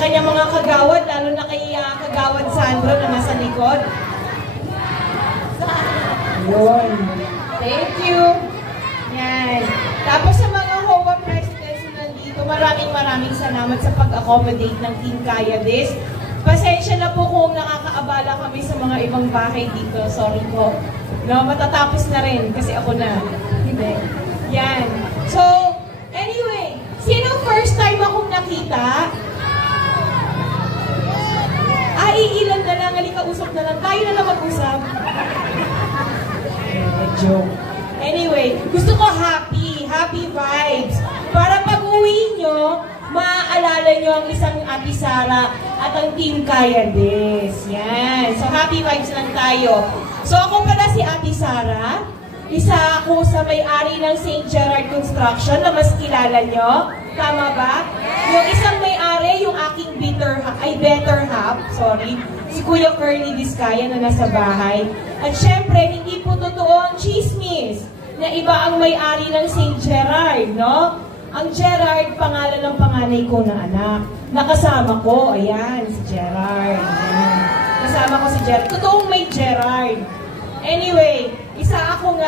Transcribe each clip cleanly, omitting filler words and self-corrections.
kanyang mga kagawad, lalo na kay kagawad Sandro na nasa likod. Yun. Thank you. Yan. Tapos sa mga HOA presidents na nandito, maraming salamat sa pag-accommodate ng Team Kaya This. Pasensya na po kung nakakaabala kami sa mga ibang bahay dito. Sorry po. No, matatapos na rin kasi ako na. Hindi. Yan. So, anyway, sino first time akong nakita? Iilan na lang, halika usap na lang. Tayo na lang mag-usap. Joke. Anyway, gusto ko happy vibes. Para pag-uwi nyo, maaalala nyo ang isang Ate Sara at ang Team Kaya This. Yan. So, happy vibes lang tayo. So, ako pala si Ate Sara. Isa ako sa may-ari ng St. Gerard Construction na mas kilala nyo. Tama ba? Yung isang may-ari, yung aking better half, si Kuya Curly Vizcaya na nasa bahay. At syempre, hindi po totoo ang chismis na iba ang may-ari ng St. Gerard, no? Ang Gerard, pangalan ng panganay ko na anak. Nakasama ko, ayan, si Gerard. Ayan. Kasama ko si Gerard. Totoong may Gerard. Anyway, isa akong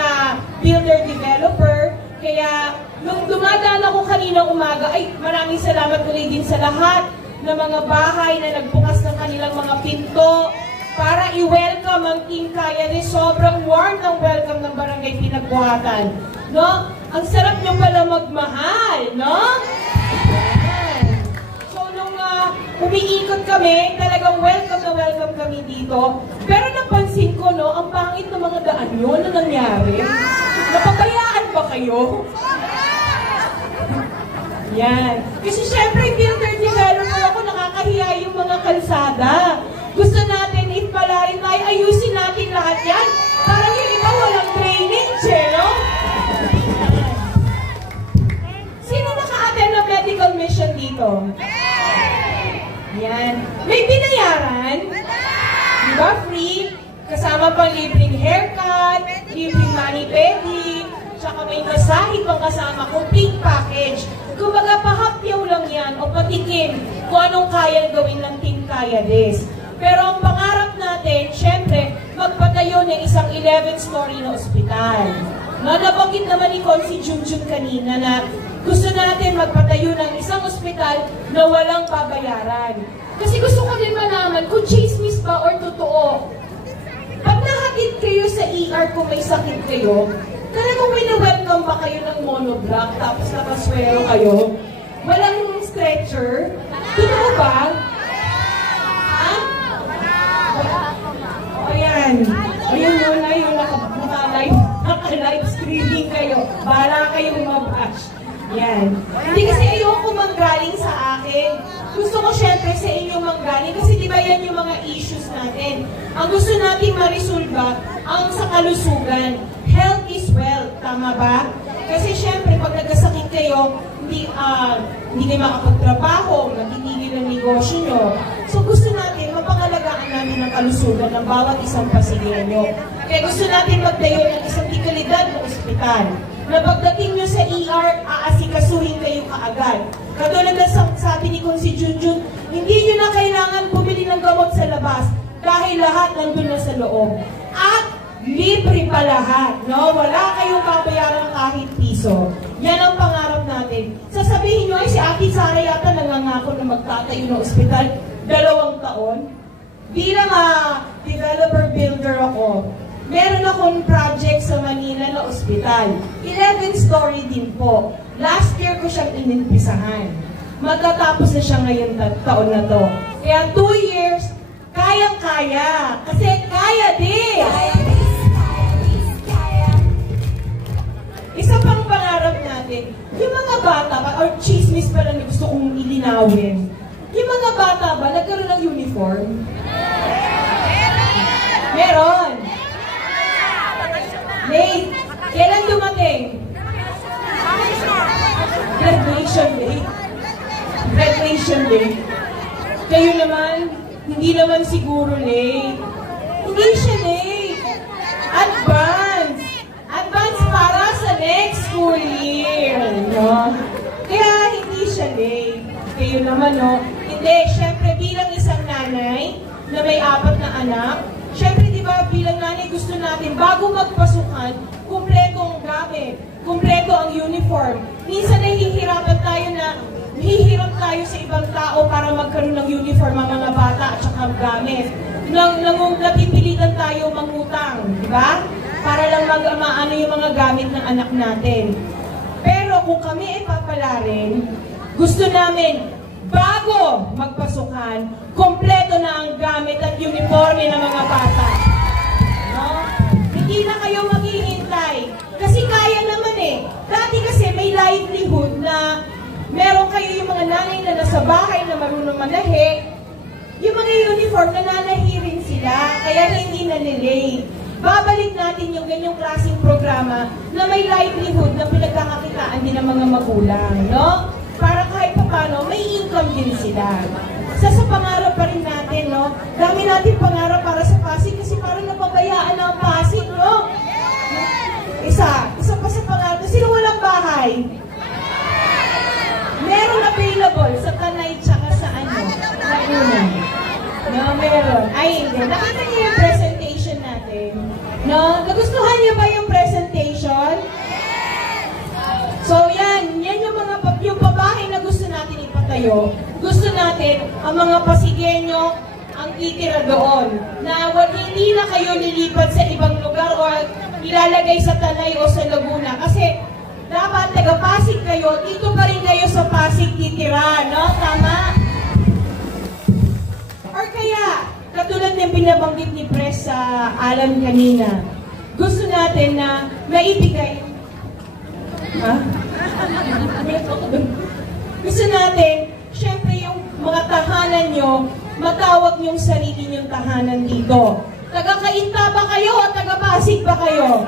builder-developer, kaya nung dumadaan ako kaninang umaga, ay maraming salamat ulit din sa lahat ng mga bahay na nagbukas ng kanilang mga pinto para i-welcome ang Team Kaya This. Sobrang warm ng welcome ng Barangay Pinagbuhatan. No? Ang sarap nyo pala magmahal, no? So, nung umiikot kami, talagang welcome na welcome kami dito. Pero napansin ko, no, ang pangit ng mga daan nyo na nangyari. Napabayaan ba kayo? Yan. Kasi syempre, builder-developer ako, nakakahiya yung mga kalsada. Gusto natin, if pala rin tayo, ayusin natin lahat yan. Parang yung iba walang drainage, no? Sino naka-attend ng medical mission dito? Yan. May binayaran? Diba? Free? Kasama pang libreng haircut, libreng mani-pedi, tsaka may masahe pang kasama, complete package. Kumbaga, pahapyaw lang yan o patikim kung anong kaya gawin ng Team Kaya This. Pero ang pangarap natin, syempre, magpatayo ng isang 11-story na ospital. Nabanggit naman ni Consi Junjun kanina na gusto natin magpatayo ng isang ospital na walang babayaran. Kasi gusto ko din malaman kung chismis ba or totoo. Pag nahatid kayo sa ER kung may sakit kayo, talagang may na-welcome ba kayo ng monoblock tapos nakaswero kayo? Walang stretcher? Totoo ba? Ha? O yan. Ayun yun na yung naka-live streaming kayo. Bahala kayong mabash. Yan. Hindi kasi ayoko manggaling sa akin. Gusto ko syempre sa inyo manggaling kasi di ba yan yung mga issues natin. Ang gusto natin marisolba ang sa kalusugan. Health is wealth. Tama ba? Kasi syempre pag nagkasakit kayo, hindi kayo makapagtrabaho, natitigil ang negosyo nyo. So gusto natin, mapangalagaan namin ang kalusugan ng bawat isang pasilyo nyo. Kaya gusto natin magtayo ng isang tikalidad na ospital. Na pagdating nyo sa ER, aasikasuhin kayo kaagad. Katulad na sabi ni Consi Junjun, hindi nyo na kailangan bumili ng gamot sa labas dahil lahat nandun na sa loob. At libre pa lahat, no? Wala kayong babayaran kahit piso. Yan ang pangarap natin. Sasabihin nyo, ay si Ate Sara yata nangangako na magtatayo ng ospital 2 taon. Bilang developer-builder ako, meron akong project sa Manila na ospital. 11-story din po. Last year ko siyang inimpisahan. Magtatapos na siya ngayon taon na to. Kaya 2 years, kayang-kaya. Kasi kaya din! Isa pang pangarap natin, yung mga bata ba, or chismis pa lang gusto kong ilinawin, yung mga bata ba, nagkaroon ng uniform? Meron! Late! Kailan dumating? Graduation day. Graduation day. Kayo naman, hindi naman siguro late. Hindi siya late. Advance! Advance para sa next school year. No? Kaya hindi siya late. Kayo naman, no? In Hindi, syempre bilang isang nanay na may 4 na anak, syempre di ba bilang nanay gusto natin bago magpasukan, kumpleto ang gamit, kumpleto ang uniform. Minsan nahihirapan tayo na hihiram tayo sa ibang tao para magkaroon ng uniform ang mga bata at saka gamit. Napipilitan tayo mangutang, di ba? Para lang maano yung mga gamit ng anak natin. Pero kung kami ay papalarin, gusto namin bago magpasukan, kompleto na ang gamit at uniforme ng mga bata. No? Hindi na kayo maghihintay. Kasi kaya naman eh. Dati kasi may livelihood na meron kayo yung mga nanay na nasa bahay na marunong manahi, yung mga uniform, nananahi rin sila, kaya na hindi nalilate. Babalik natin yung ganyong klaseng programa na may livelihood na pinagkakakitaan din ng mga magulang, no? Para kahit paano, may income din sila. Sa pangarap pa rin natin, no? Dami natin pangarap para sa Pasig kasi parang napabayaan na ang Pasig, no? Isa pa sa pangarap. Sino walang bahay? Meron available sa Tanay tsaka sa Laguna. No, meron. Ay, hindi. Nakita niyo yung presentation natin? No? Nagustuhan niyo ba yung presentation? So, yan yung pabahay na gusto natin ipatayo. Gusto natin ang mga Pasigueño ang titira doon. Na hindi na kayo lilipat sa ibang lugar o ilalagay sa Tanay o sa Laguna. Kasi dapat taga-Pasig kayo, dito pa rin kayo sa Pasig titira, no? Tama? Or kaya, katulad ng binabanggit ni Pres sa Alan kanina, gusto natin na maibigay. Ha? Gusto natin, syempre yung mga tahanan nyo, matawag yung sarili nyong tahanan dito. Taga-Cainta ba kayo o taga-Pasig ba kayo?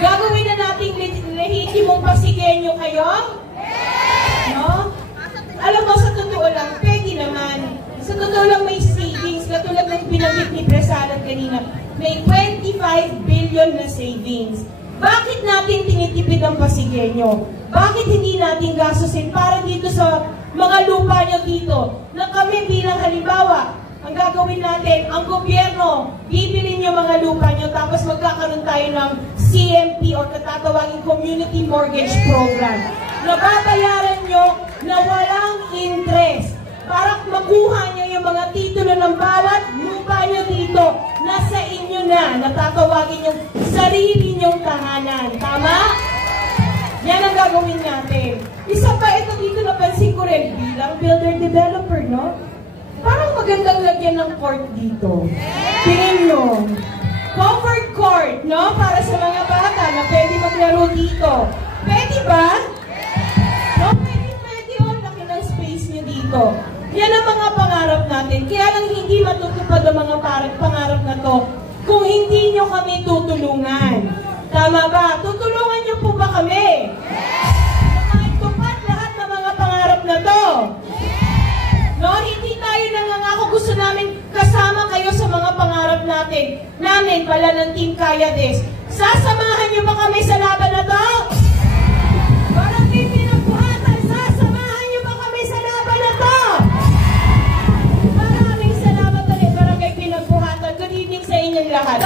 Gagawin na nating lehitimong Pasigueño kayo? No? Alam mo, sa totoo lang, pwede naman. Sa totoo lang may savings, katulad ng binanggit ni Presalan kanina, may 25 billion na savings. Bakit natin tinitipid ang Pasigueño? Bakit hindi natin gastusin para dito sa mga lupa nyo dito? Na kami bilang halimbawa, ang gagawin natin, ang gobyerno, bibilin nyo mga lupa nyo, tapos magkakaroon tayo ng CMP o katatawaging Community Mortgage Program. Nababayaran nyo na walang interest para makuha nyo yung mga titulo ng bawat lupa nyo dito. Nasa inyo na, natatawagin yung sarili nyong tahanan. Tama? Yan ang gagawin natin. Isa pa, ito dito napansin ko rin bilang builder-developer, no? Parang magandang lagyan ng court dito. Tingin nyo. Comfort court, no? Para sa mga bata na pwede maglaro dito. Pwede ba? No, pwede. Laki ng space nyo dito. Yan ang mga pangarap natin. Kaya lang hindi matutupad ang mga pangarap na to kung hindi nyo kami tutulungan. Tama ba? Tutulungan nyo po ba kami? Makatupad lahat ng mga pangarap na to. No, hindi tayo nangangako. Gusto namin kasama kayo sa mga pangarap natin. Namin pala ng Team Kayades. Sasamahan niyo ba kami sa laban na to? Barangay Pinagbuhatan, sasamahan niyo ba kami sa laban na to? Maraming salamat ulit, Barangay Pinagbuhatan. Good evening sa inyong lahat.